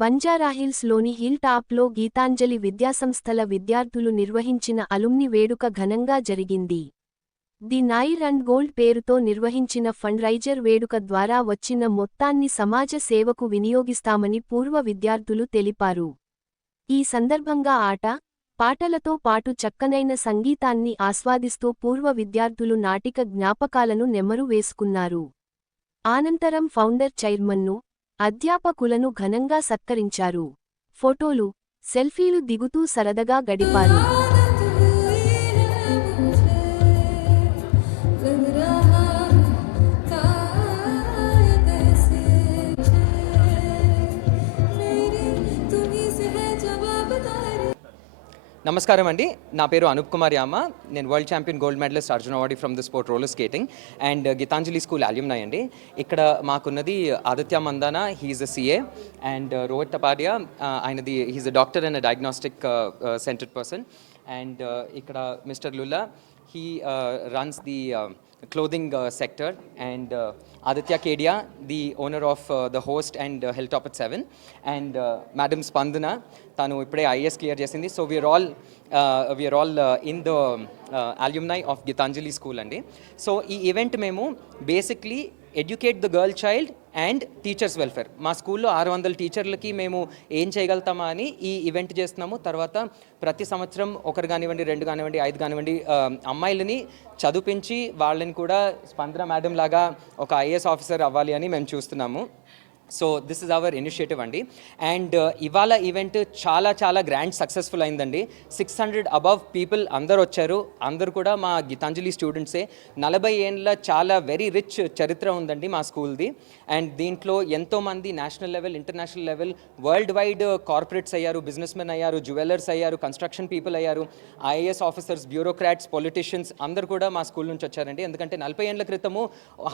బంజారాహిల్స్లోని hill టాప్లో గీతాంజలి విద్యాసంస్థల విద్యార్థులు నిర్వహించిన అలుమ్ని వేడుక ఘనంగా జరిగింది. ది నైర్ అండ్ గోల్డ్ పేరుతో నిర్వహించిన ఫండ్రైజర్ వేడుక ద్వారా వచ్చిన మొత్తాన్ని సమాజ సేవకు వినియోగిస్తామని పూర్వ విద్యార్థులు తెలిపారు. ఈ సందర్భంగా ఆట పాటలతో పాటు చక్కనైన సంగీతాన్ని ఆస్వాదిస్తూ పూర్వ విద్యార్థులు నాటిక జ్ఞాపకాలను నెమరు వేసుకున్నారు. ఆనంతరం ఫౌండర్ చైర్మన్ను అధ్యాపకులను ఘనంగా సత్కరించారు. ఫోటోలు సెల్ఫీలు దిగుతూ సరదగా గడిపారు. నమస్కారం అండి. నా పేరు అనూప్ కుమార్ యామ. నేను world champion gold medalist Arjuna awardee from the sport roller skating and Gitanjali school alumni అండి. ఇక్కడ మాకున్నది Aditya Mandana he's a CA and Rohit Tapadia uh, ఆయనది he's a doctor and diagnostic centred person and ఇక్కడ mister Lulla he runs the clothing uh, sector and uh, Aditya Kedia, the owner of uh, the host and uh, Hilltop at 7 and uh, Madam Spandana, తను ఇప్పుడే IAS clear చేసింది so we're all we're all in the alumni of Geethanjali school అండి so ఈ event మేము basically educate the girl child and teachers welfare. మా స్కూల్లో ఆరు వందల టీచర్లకి మేము ఏం చేయగలుగుతామా అని ఈ ఈవెంట్ చేస్తున్నాము. తర్వాత ప్రతి సంవత్సరం ఒకరు కానివ్వండి రెండు కానివ్వండి ఐదు కానివ్వండి అమ్మాయిలని చదివించి వాళ్ళని కూడా స్పందన మేడం లాగా ఒక ఐఏఎస్ ఆఫీసర్ అవ్వాలి అని మేము చూస్తున్నాము. So this is our initiative అండి అండ్ ఇవాళ ఈవెంట్ చాలా చాలా గ్రాండ్ సక్సెస్ఫుల్ అయిందండి. సిక్స్ హండ్రెడ్ అబవ్ పీపుల్ అందరు వచ్చారు. అందరు కూడా మా గీతాంజలి స్టూడెంట్సే నలభై ఏళ్ళ చాలా వెరీ రిచ్ చరిత్ర ఉందండి మా స్కూల్ది. అండ్ దీంట్లో ఎంతోమంది national level international level worldwide corporates అయ్యారు బిజినెస్ మెన్ అయ్యారు జ్యువెలర్స్ అయ్యారు కన్స్ట్రక్షన్ పీపుల్ అయ్యారు ఐఏఎస్ ఆఫీసర్స్ బ్యూరోక్రాట్స్ పొలిటీషియన్స్ అందరు కూడా మా స్కూల్ నుంచి వచ్చారండి. ఎందుకంటే నలభై ఏళ్ళ క్రితము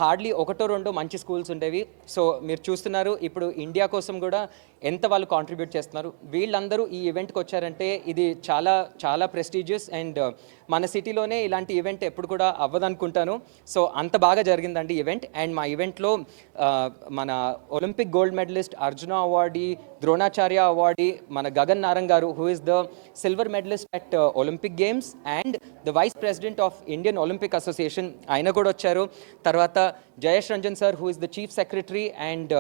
హార్డ్లీ ఒకటో రెండో మంచి స్కూల్స్ ఉండేవి. సో మీరు చూస్తున్నారు ఇప్పుడు ఇండియా కోసం కూడా ఎంత వాళ్ళు కాంట్రిబ్యూట్ చేస్తున్నారు? వీళ్ళందరూ ఈ ఈవెంట్కి వచ్చారంటే ఇది చాలా చాలా ప్రెస్టీజియస్ అండ్ uh, మన సిటీలోనే ఇలాంటి ఈవెంట్ ఎప్పుడు కూడా అవ్వదనుకుంటాను. సో అంత బాగా జరిగిందండి ఈవెంట్ అండ్ మా ఈవెంట్లో uh, మన Olympic gold medallist Arjuna awardee Dronacharya awardee మన Gagan Narang garu who is the silver medallist at Olympic games and the vice president of Indian Olympic association ఆయన కూడా వచ్చారు. తర్వాత Jayesh Ranjan sir who is the chief secretary and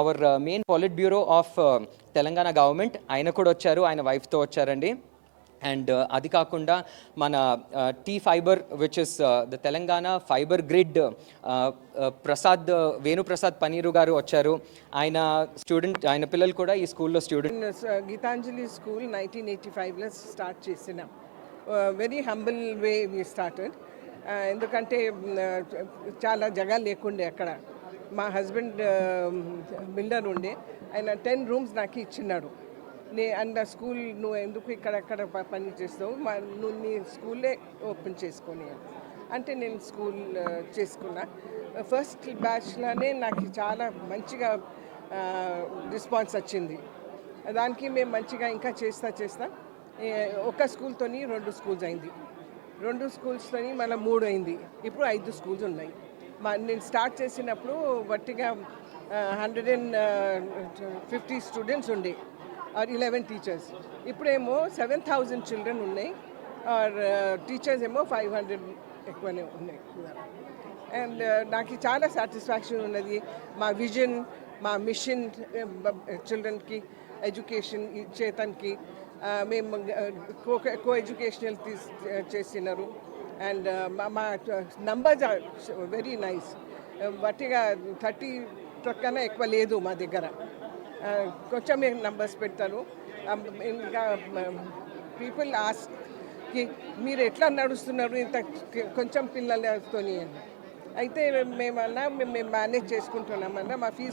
our main politburo of Telangana government ఆయన కూడా వచ్చారు ఆయన వైఫ్తో వచ్చారండి. And uh, అది కాకుండా మన uh, T fiber which is the Telangana fiber grid Prasad Venuprasad paneer గారు వచ్చారు. ఆయన స్టూడెంట్ ఆయన పిల్లలు కూడా ఈ స్కూల్లో student Gitanjali school nineteen eighty ఫైవ్లో స్టార్ట్ చేసిన. Very humble way we started ఎందుకంటే uh, చాలా జగా లేకుండే అక్కడ. మా హస్బెండ్ బిల్డర్ ఉండే. ఆయన టెన్ రూమ్స్ నాకు ఇచ్చినాడు నే అండ్ స్కూల్ నువ్వు ఎందుకు ఇక్కడక్కడ ప- పని చేస్తావు? మా నువ్వు నీ స్కూలే ఓపెన్ చేసుకొని అంటే నేను స్కూల్ చేసుకున్నా. ఫస్ట్ బ్యాచ్లోనే నాకు చాలా మంచిగా రెస్పాన్స్ వచ్చింది. దానికి మేము మంచిగా ఇంకా చేస్తా చేస్తా. ఒక స్కూల్తోని రెండు స్కూల్స్ అయింది. రెండు స్కూల్స్తోని మళ్ళీ మూడు అయింది. ఇప్పుడు ఐదు స్కూల్స్ ఉన్నాయి. నేను స్టార్ట్ చేసినప్పుడు వట్టిగా హండ్రెడ్ అండ్ ఫిఫ్టీ స్టూడెంట్స్ ఉండే ఆర్ ఇలెవెన్ టీచర్స్ ఇప్పుడేమో సెవెన్ థౌజండ్ చిల్డ్రన్ ఉన్నాయి ఆర్ టీచర్స్ ఏమో ఫైవ్ హండ్రెడ్ ఎక్కువనే ఉన్నాయి. అండ్ నాకు చాలా సాటిస్ఫాక్షన్ ఉన్నది మా విజన్ మా మిషన్ చిల్డ్రన్కి ఎడ్యుకేషన్ చేతన్కి మేము కో కో ఎడ్యుకేషనల్ తీసు చేసినారు. అండ్ మా నంబర్స్ ఆర్ వెరీ నైస్ వట్టిగా థర్టీ కన్నా ఎక్కువ లేదు మా దగ్గర. Uh, కొంచెం మేము నంబర్స్ పెడతాను um, ఇంకా um, పీపుల్ ఆస్కి మీరు ఎట్లా నడుస్తున్నారు? ఇంత కొంచెం పిల్లలతోని అని. అయితే మేమన్నా మేము మేనేజ్ చేసుకుంటున్నామన్నా మా ఫీజు